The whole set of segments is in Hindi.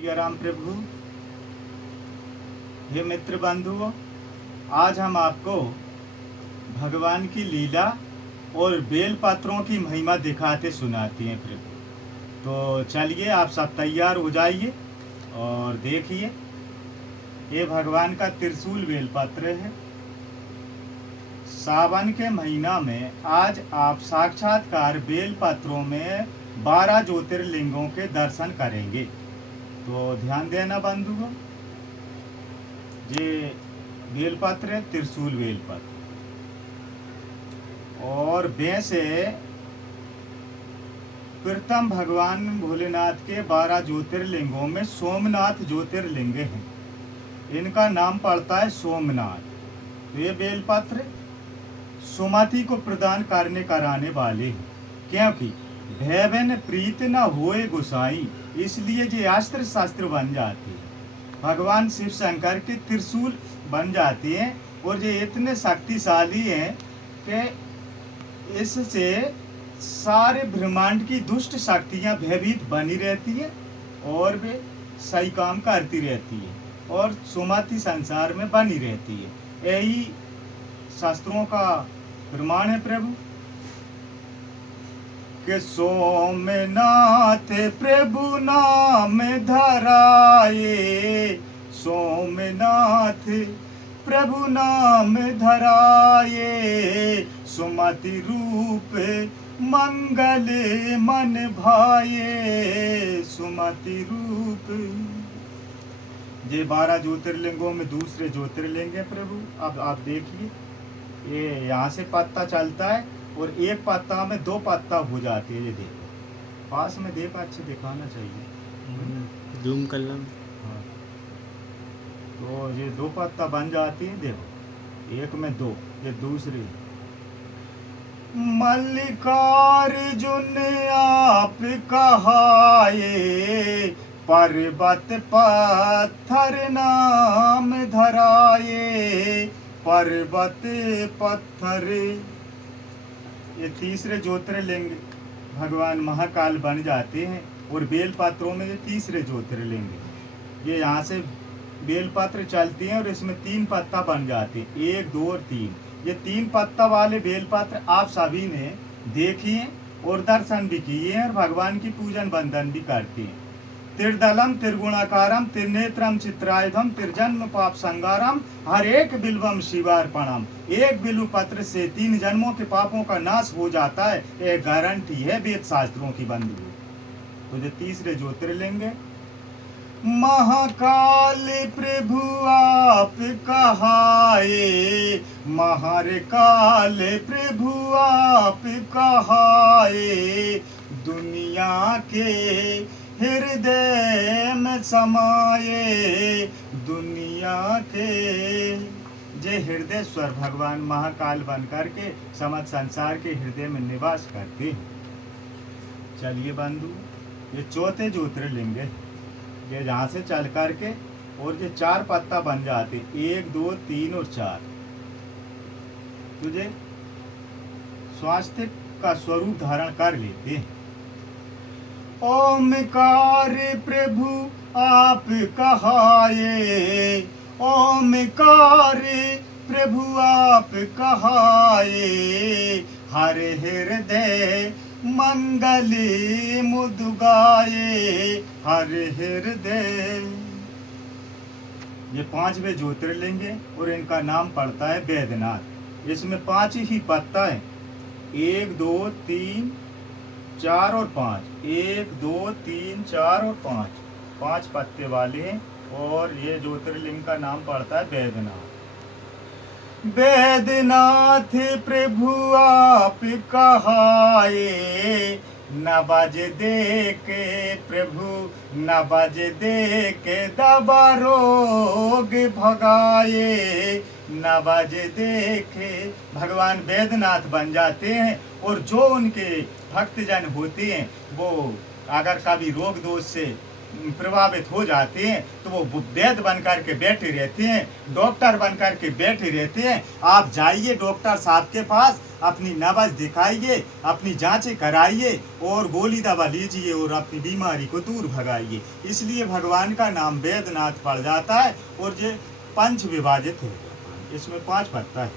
जय राम प्रभु। हे मित्र बंधुओं, आज हम आपको भगवान की लीला और बेल पत्रों की महिमा दिखाते सुनाते हैं प्रभु। तो चलिए आप सब तैयार हो जाइए और देखिए, ये भगवान का त्रिशूल बेल पत्र है। सावन के महीना में आज आप साक्षात्कार बेल पत्रों में 12 ज्योतिर्लिंगों के दर्शन करेंगे। तो ध्यान देना बंधुओं, ये बेलपत्र है, त्रिशूल बेलपत्र। और वैसे प्रथम भगवान भोलेनाथ के 12 ज्योतिर्लिंगों में सोमनाथ ज्योतिर्लिंग हैं। इनका नाम पड़ता है सोमनाथ। तो ये बेलपत्र सुमति को प्रदान करने कराने वाले हैं, क्योंकि भैवन प्रीत न होए गुसाई, इसलिए ये अस्त्र शस्त्र बन जाते हैं। भगवान शिव शंकर के त्रिशूल बन जाते हैं और ये इतने शक्तिशाली हैं कि इससे सारे ब्रह्मांड की दुष्ट शक्तियां भयभीत बनी रहती हैं और वे सही काम करती रहती हैं और सुमति संसार में बनी रहती है। यही शास्त्रों का प्रमाण है प्रभु के सोमनाथ प्रभु नाम धराए, सोमनाथ प्रभु नाम धराए, सुमति रूप मंगल मन भाए, सुमति रूप। ये 12 ज्योतिर्लिंगों में दूसरे ज्योतिर्लिंग है प्रभु। अब आप देखिए, ये यहाँ से पत्ता चलता है और एक पत्ता में 2 पत्ता हो जाते हैं। ये देखो, पास में देखो, अच्छे दिखाना चाहिए, जूम कर लो। हाँ, तो ये 2 पत्ता बन जाती है। देखो, एक में 2, ये दूसरी। मल्लिकार्जुन आप कहाए, पर्वत पत्थर नाम धराए, पर्वत पत्थर। ये तीसरे ज्योतिर्लिंग भगवान महाकाल बन जाते हैं और बेलपत्रों में ये तीसरे ज्योतिर्लिंग है। ये यहाँ से बेलपत्र चलती हैं और इसमें 3 पत्ता बन जाते हैं, 1, 2 और 3। ये 3 पत्ता वाले बेलपत्र आप सभी ने देखिए और दर्शन भी किए हैं और भगवान की पूजन बंदन भी करते हैं। त्रिदलम त्रिगुणाकारम त्रिनेत्रम चित्रायुधम त्रिजन्म पाप संगारम हरेक बिल्वम शिवार्पणम। एक बिल्व पत्र से 3 जन्मों के पापों का नाश हो जाता है, ये गारंटी है वेद शास्त्रों की बंधु। तो ये तीसरे ज्योतिर्लिंग है। महाकाल प्रभु आप कहाए, महाकाल प्रभु आप कहाए, दुनिया के हृदय में समाये, दुनिया के। जे हृदय स्वर भगवान महाकाल बन करके समस्त संसार के हृदय में निवास करते हैं। चलिए बंधु, ये चौथे ज्योतिर्लिंग है। ये जहाँ से चल करके और ये 4 पत्ता बन जाते, 1, 2, 3 और 4। तुझे स्वास्थ्य का स्वरूप धारण कर लेते हैं। ओमकार प्रभु आप कहाए, ओमकार प्रभु आप कहाए, हर हृदय मंगल मुदुगाए, हर हृदय। ये 5वें ज्योतिर्लिंग है और इनका नाम पड़ता है वैद्यनाथ। इसमें 5 ही पत्ता है, 1, 2, 3, 4 और 5। 1, 2, 3, 4 और 5, 5 पत्ते वाले हैं और ये ज्योतिर्लिंग का नाम पड़ता है वैद्यनाथ। वैद्यनाथ प्रभु आप कहाए, नवज दे के प्रभु नवज दे के दबा रोग भगाए, नवज दे के। भगवान वैद्यनाथ बन जाते हैं और जो उनके भक्तजन होते हैं वो अगर कभी रोग दोष से प्रभावित हो जाते हैं तो वो वैद्य बन करके बैठे रहते हैं, डॉक्टर बन करके बैठे रहते हैं। आप जाइए डॉक्टर साहब के पास, अपनी नब्ज दिखाइए, अपनी जांचें कराइए और गोली दवा लीजिए और अपनी बीमारी को दूर भगाइए। इसलिए भगवान का नाम वैद्यनाथ पड़ जाता है और ये पंच विभाजित है, इसमें 5 पत्ता है।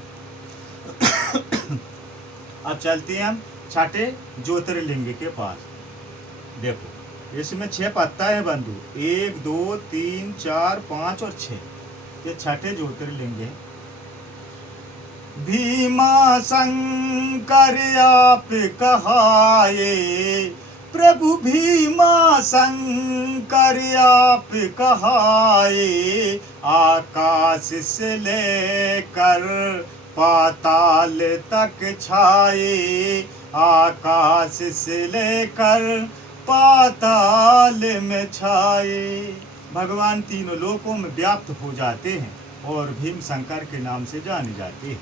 अब चलते हैं हम छठे ज्योतिर्लिंग के पास। देखो इसमें 6 पत्ता है बंधु, 1 2 3 4 5 और 6, ये छठे ज्योतिर्लिंग है। भीमा शंकर आप कहाए, प्रभु भीमा शंकर आप कहाए, आकाश से लेकर पाताल तक छाए, आकाश से लेकर पाताल में छाए। भगवान तीनों लोकों में व्याप्त हो जाते हैं और भीम शंकर के नाम से जाने जाते हैं।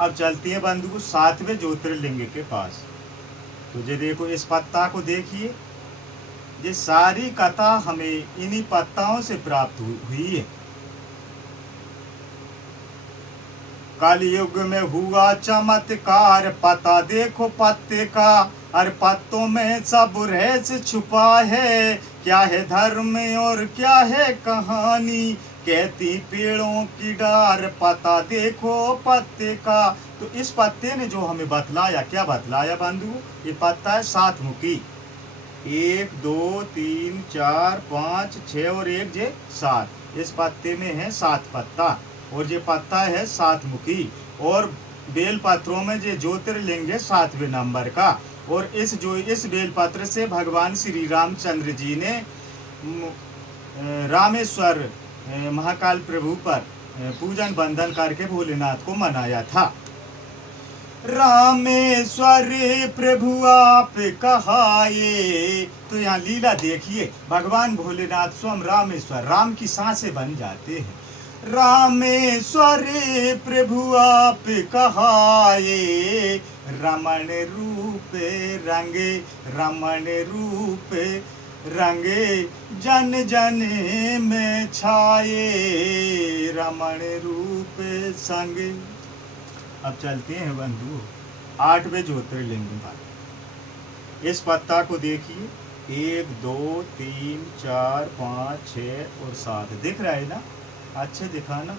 अब चलते हैं बंधु 7वें ज्योतिर्लिंग के पास। तो ये देखो, इस पत्ता को देखिए, ये सारी कथा हमें इन्हीं पत्ताओं से प्राप्त हुई है। कलयुग में हुआ चमत्कार, पता देखो पत्ते का, हर पत्तों में सब रहस्य छुपा है। क्या है धर्म और क्या है कहानी, कहती पेड़ों की डार, पता देखो पत्ते का। तो इस पत्ते ने जो हमें बतलाया, क्या बतलाया बंधु? ये पत्ता है 7 मुखी, 1 2 3 4 5 6 और 1 जे 7। इस पत्ते में है 7 पत्ता और ये पत्ता है 7 मुखी। और बेल पत्रों में ये ज्योतिर्लिंग है 7वें नंबर का। और इस बेल पत्र से भगवान श्री रामचंद्र जी ने रामेश्वर महाकाल प्रभु पर पूजन बंधन करके भोलेनाथ को मनाया था। रामेश्वर प्रभु आप कहाए, तो यहाँ लीला देखिए, भगवान भोलेनाथ स्वयं रामेश्वर, राम की सांसें बन जाते हैं। रामेश्वर प्रभु आप कहाए, रमण रूप रंगे, रमण रूप रंगे, जन जन में छाए, रमण रूप संगे। अब चलते हैं बंधु 8वें ज्योतिर्लिंग पर। इस पत्ता को देखिए, 1 2 3 4 5 6 और 7 दिख रहा है ना? अच्छे दिखा ना?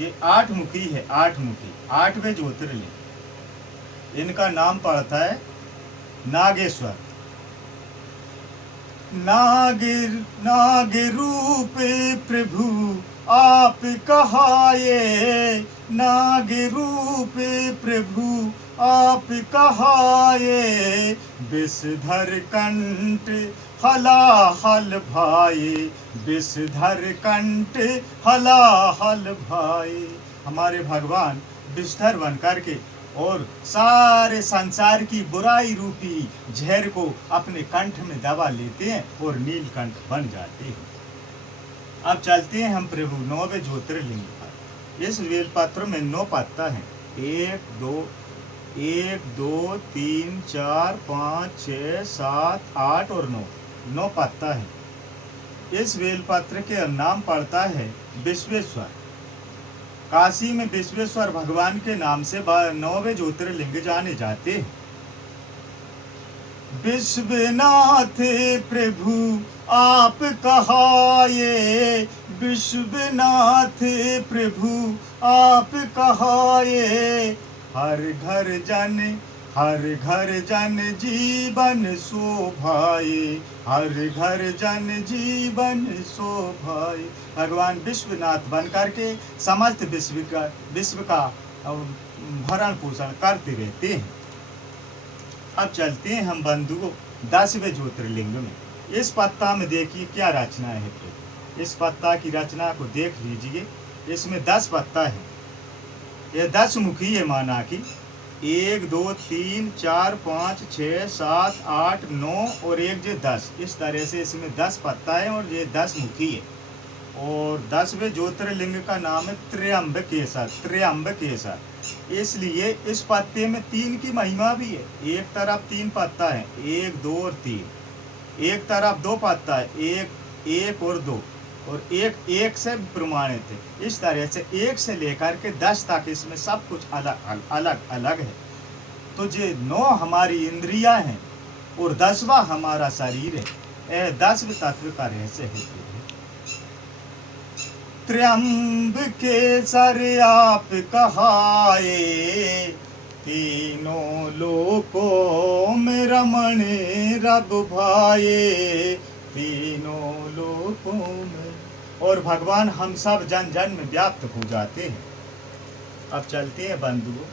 ये 8 मुखी है, 8 मुखी, 8वें ज्योतिर्लिंग। इनका नाम पड़ता है नागेश्वर। नाग रूप प्रभु आप कहाए, नाग रूप प्रभु आप कहाए, विषधर कंठ हलाहल भाई, विषधर कंठ हलाहल भाई। हमारे भगवान विषधर बन करके और सारे संसार की बुराई रूपी जहर को अपने कंठ में दबा लेते हैं और नीलकंठ बन जाते हैं। अब चलते हैं हम प्रभु 9वें ज्योतिर्लिंग पर। इस बेलपत्र में 9 पत्ता है, 1 2 3 4 5 6 7 8 और 9 पत्ता है। इस बेलपत्र के नाम पड़ता है विश्वेश्वर। काशी में विश्वेश्वर भगवान के नाम से 9वें ज्योतिर्लिंग जाने जाते हैं। विश्वनाथ प्रभु आप कहाए, विश्वनाथ प्रभु आप कहाए, हर घर जन जीवन शोभाए, हर घर जन जीवन शोभाए। भगवान विश्वनाथ बन करके समस्त विश्व का भरण पोषण करते रहते हैं। अब चलते हैं हम बंधुओं 10वें ज्योतिर्लिंग में। इस पत्ता में देखिए क्या रचना है। इस पत्ता की रचना को देख लीजिए, इसमें 10 पत्ता है। यह 10 मुखी है, माना कि 1 2 3 4 5 6 7 8 9 और 1 जो 10। इस तरह से इसमें 10 पत्ता है और ये 10 मुखी है। और 10वें ज्योतिर्लिंग का नाम है त्र्यंबकेश्वर। त्र्यंबकेश्वर इसलिए इस पत्ते में 3 की महिमा भी है। एक तरफ 3 पत्ता है, 1 2 और 3। एक तरफ 2 पत्ता है, 1 और 2, और एक से प्रमाणित है। इस तरह से 1 से लेकर के 10 तक इसमें सब कुछ अलग अलग अलग है। तो ये 9 हमारी इंद्रियां हैं और 10वां हमारा शरीर है। यह 10 तत्व का रहस्य है। त्र्यंबकेश्वर आप कहाए, तीनों लोकों में रमण रब भाए, तीनों लोकों में। और भगवान हम सब जन जन में व्याप्त हो जाते हैं। अब चलते हैं बंधुओं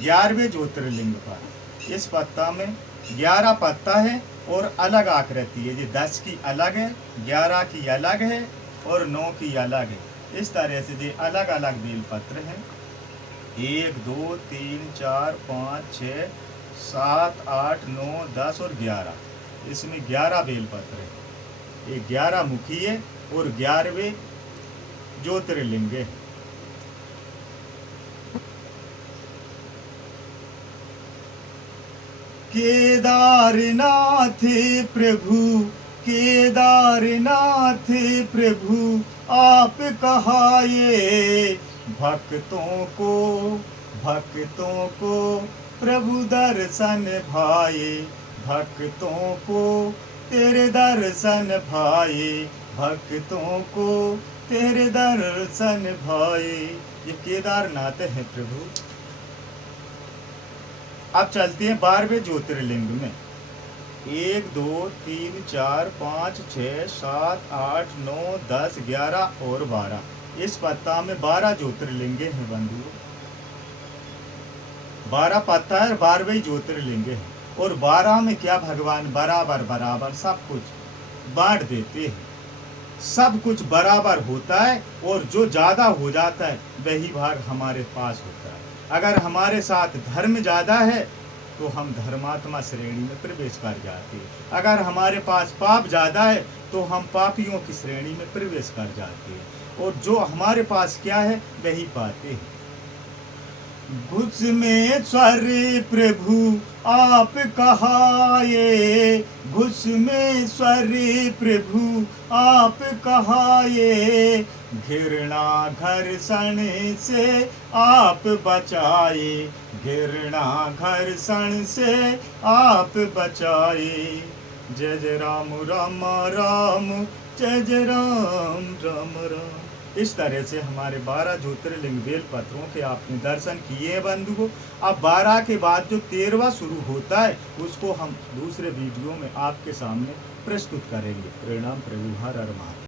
11वें ज्योतिर्लिंग पर। इस पत्ता में 11 पत्ता है और अलग आकृति है। ये 10 की अलग है, 11 की अलग है और 9 की अलग है। इस तरह से ये अलग अलग बेलपत्र हैं। 1 2 3 4 5 6 7 8 9 10 और 11। इसमें 11 बेलपत्र है। ये 11 मुखी है और 11वें ज्योतिर्लिंग है। केदारनाथ प्रभु, केदारनाथ प्रभु आप कहाए, भक्तों को प्रभु दर्शन भाए, भक्तों को तेरे दर्शन भाए, भक्तों को तेरे दर्शन भाए। ये केदारनाथ है प्रभु। अब चलते हैं 12वें ज्योतिर्लिंग में। 1 2 3 4 5 6 7 8 9 10 11 और 12। इस पत्ता में 12 ज्योतिर्लिंग हैं बंधुओं। 12 पत्ता है, 12वें ज्योतिर्लिंग है। और 12 में क्या भगवान बराबर बराबर सब कुछ बांट देते हैं। सब कुछ बराबर होता है और जो ज्यादा हो जाता है वही भाग हमारे पास होता है। अगर हमारे साथ धर्म ज्यादा है तो हम धर्मात्मा श्रेणी में प्रवेश कर जाते हैं। अगर हमारे पास पाप ज्यादा है तो हम पापियों की श्रेणी में प्रवेश कर जाते हैं। और जो हमारे पास क्या है वही पाते हैं। घुसमेश्वर प्रभु आप कहाए, घुसमेश्वर प्रभु आप कहाए, घृणा घर्षण से आप बचाए, घृणा घर्षण से आप बचाए। जय जय राम राम राम, जय जय राम राम राम। इस तरह से हमारे 12 ज्योतिर्लिंग बेल पत्रों के आपने दर्शन किए बंधुओं। अब 12 के बाद जो 13वां शुरू होता है उसको हम दूसरे वीडियो में आपके सामने प्रस्तुत करेंगे। प्रणाम प्रभु, हर हर महादेव।